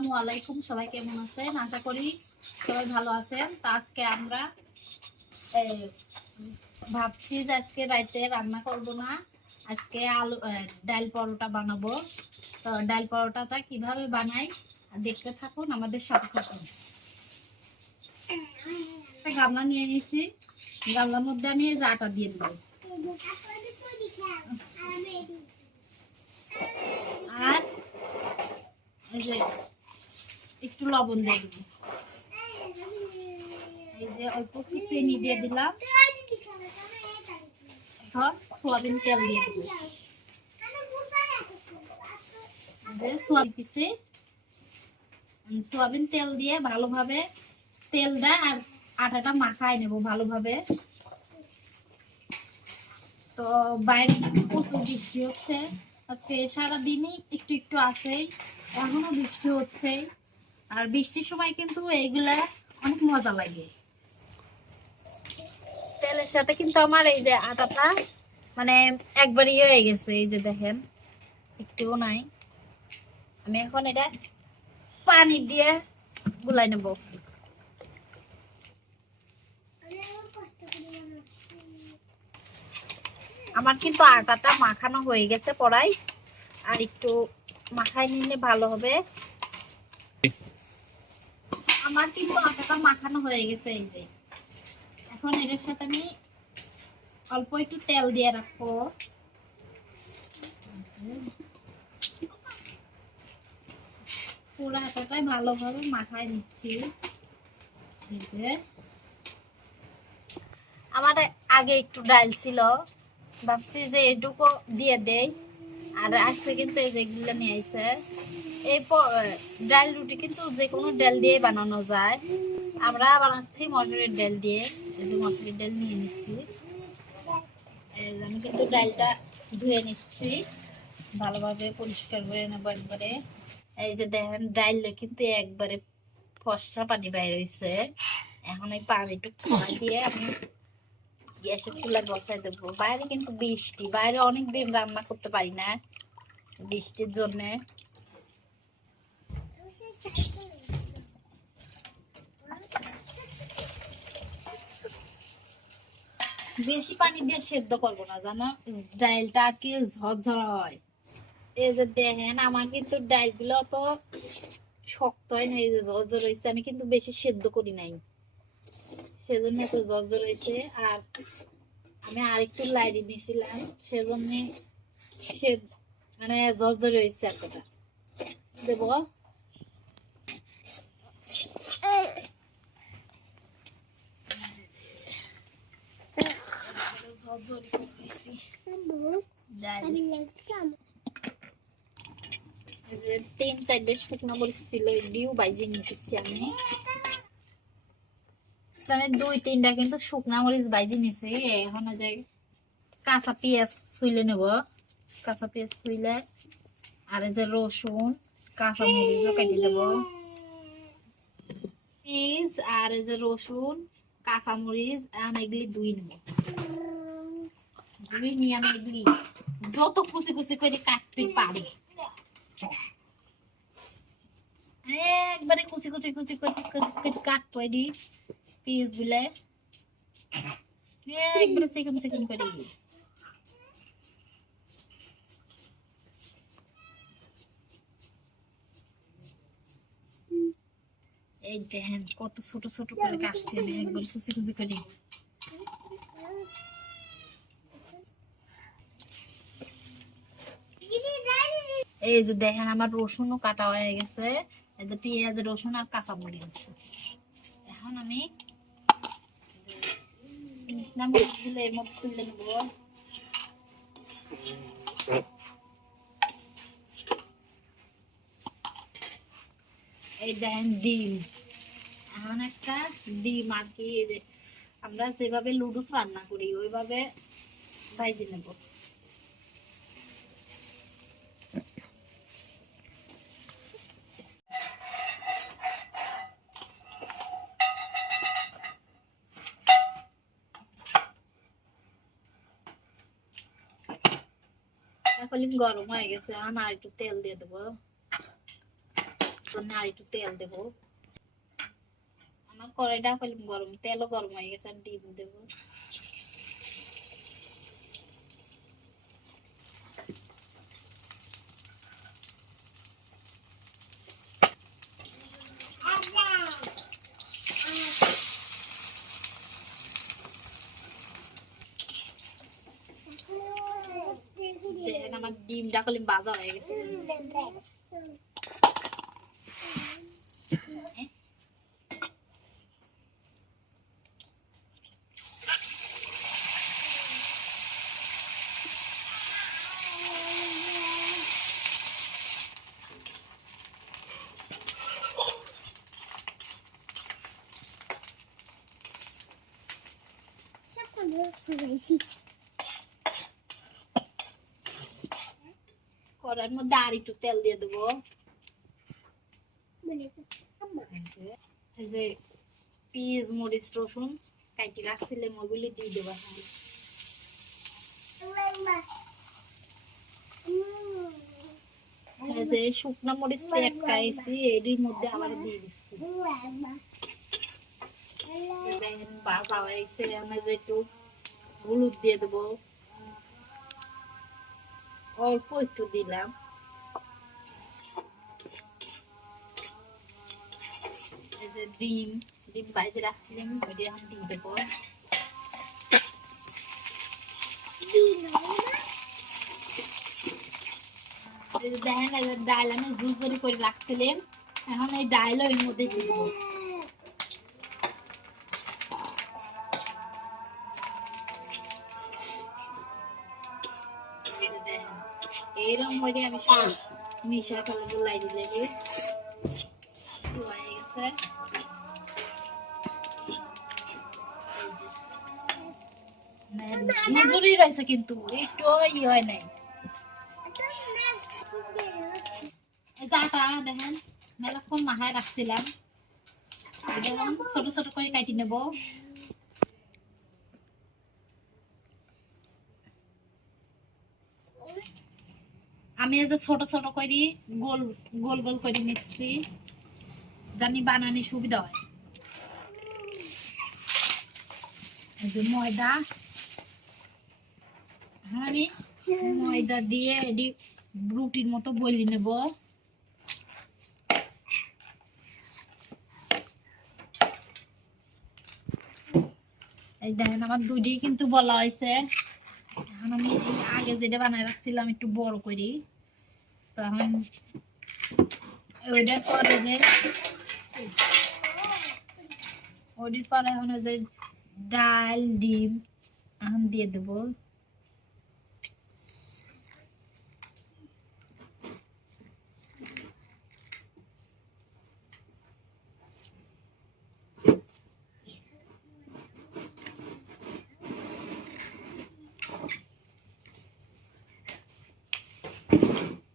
আসসালামু আলাইকুম। সবাই কেমন আছেন? আশা করি সবাই ভালো আছেন। তো আজকে আমরা ভাবছি যে আজকে রাইতে রান্না করব না, আজকে আলু ডাল পরোটা বানাবো। তো ডাল পরোটাটা কিভাবে বানাই দেখতে থাকুন, আমাদের সাথে থাকুন। একটা গামলা নিয়ে নিয়েছি, গামলার মধ্যে আমি আটা দিয়ে দেবো আর এই যে একটু লবণ দিয়ে দেবো। এই যে অল্প একটু চিনি দিয়ে দিলাম। এখন সোয়াবিন তেল দিয়ে দেবো। সোয়াবিন তেল দিয়ে ভালোভাবে তেলটা আর আটাটা মাখায় নেব ভালোভাবে। তো বাইরে প্রচুর বৃষ্টি হচ্ছে, আজকে সারাদিনই একটু একটু আসেই, এখনো বৃষ্টি হচ্ছে। আর বৃষ্টির সময় কিন্তু এইগুলা অনেক মজা লাগে। তেলের সাথে কিন্তু আমার এই যে আটাটা মানে একবারই হয়ে গেছে, এই যে দেখেন একটুও নাই। আমি এখন এটা পানি দিয়ে গুলাই নেব। আমার কিন্তু আটাটা মাখানো হয়ে গেছে পড়াই, আর একটু মাখাই নিলে ভালো হবে। আমার কিন্তু আটাটা মাখানো হয়ে গেছে। এই যে এখন এর সাথে আমি অল্প একটু তেল দিয়ে রাখবো। পুরো আটাটাই ভালোভাবে মাখাই নিচ্ছি। এই যে আমার আগে একটু ডাল ছিল, ভাবছি যে এটুকু দিয়ে দেই। আর আজকে কিন্তু এই যেগুলো নিয়ে আইছে, এই ডাল রুটি কিন্তু যে কোনো ডাল দিয়ে বানানো যায়। আমরা বানাচ্ছি মসুরের ডাল দিয়ে। এই যে মসুরের ডাল নিয়ে নিচ্ছি। আমি কিন্তু ডালটা ধুয়ে নিচ্ছি, ভালোভাবে পরিষ্কার করে নেবো একবারে। এই যে দেখেন ডাল কিন্তু একবারে ফর্সা পানি বাইরে হয়েছে। এখন এই পানিটুকু দিয়ে আমি গ্যাসের চুলা বসাই দেবো। বাইরে কিন্তু বৃষ্টি, বাইরে অনেকদিন রান্না করতে পারি না বৃষ্টির জন্য। বেশি পানি দিয়ে সেদ্ধ করবো না, জানো, ডালটা আর কি ঝরঝরা হয়। এই যে দেখেন আমার কিন্তু ডাল গুলো তো শক্ত হয় না, এই যে ঝরঝর হয়েছে। আমি কিন্তু বেশি সেদ্ধ করি নাই, সেজন্য এত ঝরঝর হয়েছে। আর আমি আরেকটু লাইড়ি নিয়েছিলাম, সেজন্য মানে ঝরঝর হয়েছে এতটা। দেবো তিন চারটে শুকনো মরিচ ছিল, এগুলিও বাইজে নিতেছি আমি। আমি দুই তিনটা কিন্তু শুকনা মরিচ বাইজে নিছি। এখন যে কাঁচা পেঁয়াজ ছুইলে নেব, কাঁচা পেঁয়াজ ছুইলে, আর এই যে রসুন কাঁচা মরিচও কেটে দেব। পেঁয়াজ আর এই যে রসুন কাঁচা মরিচ এগুলি দুই নেব। দুই নিয়ে আমি এগুলি যত কুচি কুচি করে কাটতে পারি একবারে কুচি কুচি কুচি কুচি কুচি কাটবো। এটি পেঁয়াজ গুলা একবারে চিকন চিকন করে। এই দেখেন কত ছোট ছোট করে কাটছি আমি, একবার কুচি কুচি করে। এই যে দেখেন আমার রসুনও কাটা হয়ে গেছে, এই যে পেঁয়াজ রসুন আর কাঁচা মরিচ। এখন আমি এর মধ্যে তুলে নেব। এই দেখেন ডিম, এখন একটা ডিম আর কি আমরা যেভাবে লুডুস রান্না করি ওইভাবে ভাইজে নেব। এখন গরম হয়ে গেছে, এখন আর একটু তেল দিয়ে দেবো। জন্য আর একটু তেল দেবো। আমার কড়াইটা গরম, তেলও গরম হয়ে গেছে, আমি ডিম দেবো। দেখেন আমার ডিমটা খালি ভাজা হয়ে গেছে। কড়াইয়ের মধ্যে আর একটু তেল দিয়ে দেবো। এই যে পেঁয়াজ, মরিচ, রসুন কাটি রাখছিলাম ওগুলি দিয়ে দেবো। এই যে শুকনো মরিচ আটকাইছি এর মধ্যে আবার দিয়ে দিচ্ছি। ভাজা হয়েছে, আমি একটু হলুদ দিয়ে দেবো, অল্প একটু দিলাম। এই যে ডিম বাইজে রাখছিলাম ওইটা এখন দিয়ে দেবো। দেখেন এই ডাল আমি জুজরি করে রাখছিলাম, এখন এই ডালও এর মধ্যে দিয়ে দেবো। এরকম করে আমি সব মিশা ফেলে গুলাই দিলে হয়ে গেছে। জুজুরি রয়েছে কিন্তু একটু ই হয় নাই। আটা দেখেন মেলাক্ষণ মাহায় রাখছিলাম, ছোট ছোট করে কাটি নেব। আমি এই যে ছোট ছোট করে গোল গোল গোল করে নিচ্ছি, জানি বানানি সুবিধা হয়। এই যে ময়দা, আমি ময়দা দিয়ে এটি রুটির মতো বলি নেব। এই দেখেন আমার দুইটাই কিন্তু বলা হয়েছে। এখন আমি আগে যেটা বানায় রাখছিলাম একটু বড় করি, তো এখন ওইটার পরে যে ওইটার পরে এখন যে ডাল ডিম এখন দিয়ে দেবো।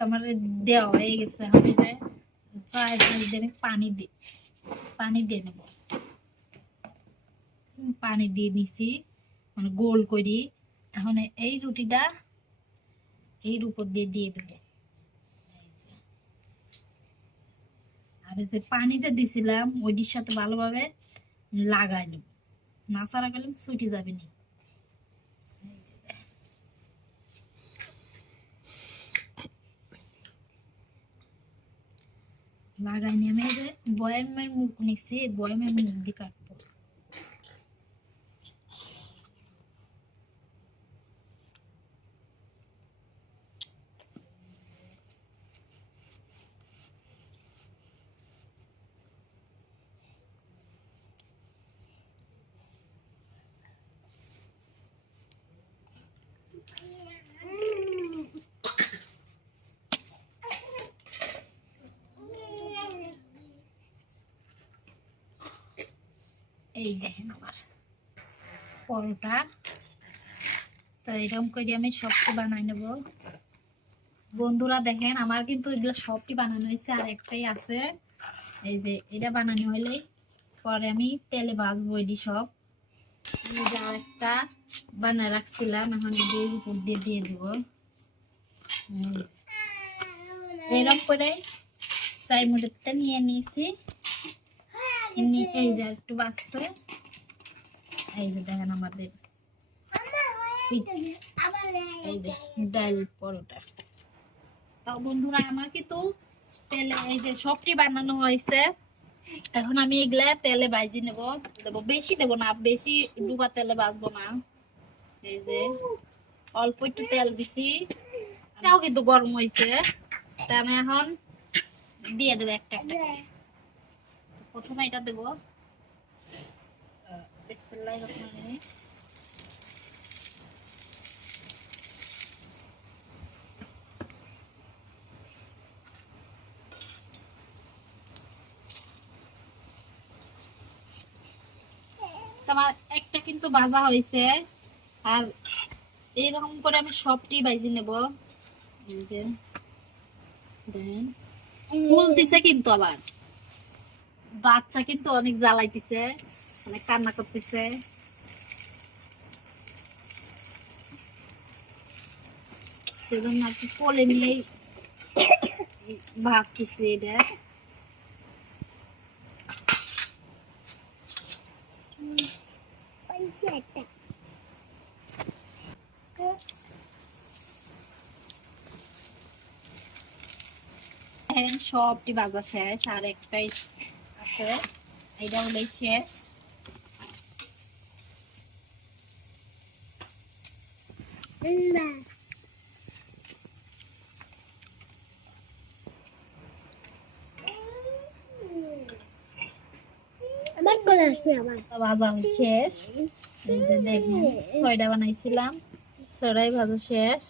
তোমার দেওয়া হয়ে গেছে, আমি যে আমি পানি দিয়ে নেব। পানি দিয়ে নিছি মানে গোল করি। এখন এই রুটিটা এর উপর দিয়ে দিয়ে দেব। আর যে পানি যে দিছিলাম ওইটির সাথে ভালোভাবে লাগাই দেব, নাড়াচাড়া করলে ছুটে যাবে না। লাগাই নিয়ে আমি যে বয়ামের মুখ নিচ্ছি, বয়ামের মুখ দিয়ে কাটবো। এই দেখেন আমার পরোটা, তো এরকম করে আমি সবটি বানাই নেব। বন্ধুরা দেখেন আমার কিন্তু এগুলো সবটি বানানো হয়েছে, আর একটাই আছে। এই যে এটা বানানো হলে পরে আমি তেলে ভাজবো এটি সব। আর একটা বানায় রাখছিলাম, এখন এর উপর দিয়ে দিয়ে দিব। এরকম করে চাই মুড়িতে নিয়ে নিয়েছি। এই যে একটু বাঁচছে। এই যে দেখেন আমাদের এই যে ডাল পরোটা। তো বন্ধুরা আমার কিন্তু তেলে এই যে সবটি বানানো হয়েছে। এখন আমি এগুলা তেলে ভাজি নেব। দেবো বেশি দেবো না, বেশি ডুবা তেলে ভাজবো না। এই যে অল্প একটু তেল দিছি, এটাও কিন্তু গরম হয়েছে। তা আমি এখন দিয়ে দেবো একটা একটা করে। প্রথমে এটা দেবো। বিসমিল্লাহির রহমানির রহিম। তোমার একটা কিন্তু ভাজা হয়েছে, আর এইরকম করে আমি সবটি ভাজি নেব। এই যে দেখেন ফুল দিছে, কিন্তু আবার বাচ্চা কিন্তু অনেক জ্বালাইতেছে, অনেক কান্না করতেছে। সেজন্য আর কি কোলে নিয়ে ভাজতেছি এটা। সবটি ভাজা শেষ, আর একটাই আছে, এটা হলে শেষ। ভাজা শেষ। এই যে দেখুন 6টা বানাইছিলাম, 6টাই ভাজা শেষ।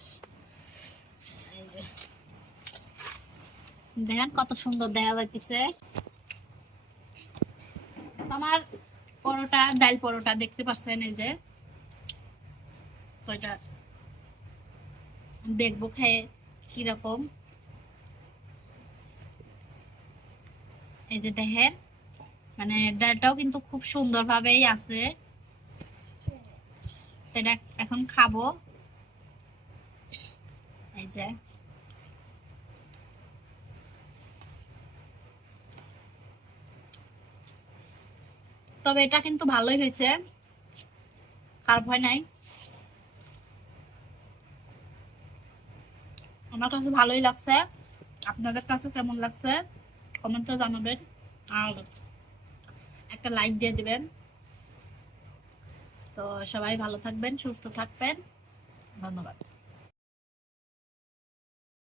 দেখেন কত সুন্দর দেখা যাচ্ছে। আমার পরোটা, ডাল পরোটা দেখতে পাচ্ছেন। এই যে কয়টা দেখবো খেয়ে কিরকম। এই যে দেখেন, মানে ডালটাও কিন্তু খুব সুন্দর ভাবেই আছে। এটা এখন খাবো। এই যে তবে এটা কিন্তু ভালোই হয়েছে, খারাপ হয় নাই। আমার কাছে ভালোই লাগছে। আপনাদের কাছে কেমন লাগছে কমেন্টে জানাবেন, আর একটা লাইক দিয়ে দিবেন। তো সবাই ভালো থাকবেন, সুস্থ থাকবেন। ধন্যবাদ।